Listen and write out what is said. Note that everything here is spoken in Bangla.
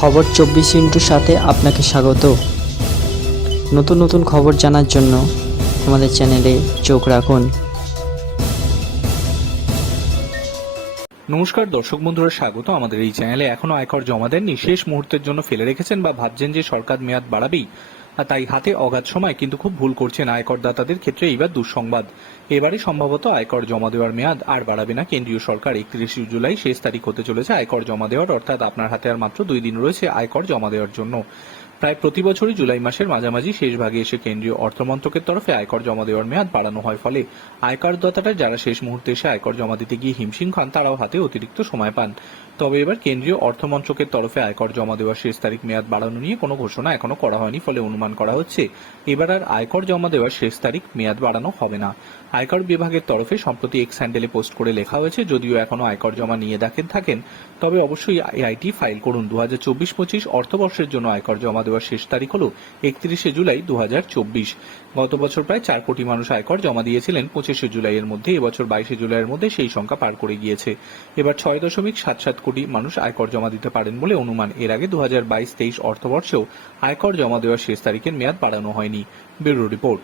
খবর চব্বিশ ইন্টুর সাথে আপনাকে স্বাগত। নতুন নতুন খবর জানার জন্য আমাদের চ্যানেলে চোখ রাখুন। নমস্কার, দর্শক বন্ধুরা, স্বাগত আমাদের এই চ্যানেলে। এখনও আয়কর জমা দেননি। শেষ মুহূর্তের জন্য ফেলে রেখেছেন বা ভাবছেন যে সরকার মেয়াদ বাড়াবেই। তাই হাতে অগাধ সময়, কিন্তু খুব ভুল করছেন আয়করদাতাদের ক্ষেত্রে এইবার দুঃসংবাদ। এবারে সম্ভবত আয়কর জমা দেওয়ার মেয়াদ আর বাড়াবে না। কেন্দ্রীয় সরকার একত্রিশে জুলাই শেষ তারিখ হতে চলেছে আয়কর জমা দেওয়ার, অর্থাৎ আপনার হাতে আর মাত্র দুই দিন রয়েছে আয়কর জমা দেওয়ার জন্য। প্রায় প্রতি বছরই জুলাই মাসের মাঝামাঝি শেষ ভাগে এসে কেন্দ্রীয় অর্থমন্ত্রকের তরফে আয়কর জমা দেওয়ার মেয়াদ বাড়ানো হয়। ফলে আয়করদাতারা যারা শেষ মুহূর্তে এসে আয়কর জমা দিতে গিয়ে হিমশিম খান, তারাও হাতে অতিরিক্ত সময় পান। তবে এবার কেন্দ্রীয় অর্থমন্ত্রকের তরফে আয়কর জমা দেওয়ার শেষ তারিখ মেয়াদ বাড়ানো নিয়ে কোনো ঘোষণা এখনও করা হয়নি, ফলে অনুমান করা হচ্ছে এবার আর আয়কর জমা দেওয়ার শেষ তারিখ মেয়াদ বাড়ানো হবে না। আয়কর বিভাগের তরফে সম্প্রতি এক্স হ্যান্ডেলে পোস্ট করে লেখা হয়েছে, যদিও এখনও আয়কর জমা নিয়ে দেখেন থাকেন। তবে অবশ্যই আইটি ফাইল করুন। দু হাজার চব্বিশ পঁচিশ অর্থবর্ষের জন্য আয়কর জমা দেওয়ার শেষ তারিখ হল একত্রিশে জুলাই দু হাজার চব্বিশ। গত বছর প্রায় চার কোটি মানুষ আয়কর জমা দিয়েছিলেন। পঁচিশে জুলাইয়ের মধ্যে, এবছর বাইশে জুলাইয়ের মধ্যে সেই সংখ্যা পার করে গিয়েছে। এবার ছয় দশমিক সাত সাত কোটি মানুষ আয়কর জমা দিতে পারেন বলে অনুমান। এর আগে দু হাজার বাইশ তেইশ অর্থবর্ষেও আয়কর জমা দেওয়ার শেষ তারিখের মেয়াদ বাড়ানো হয়নি। Bureau report.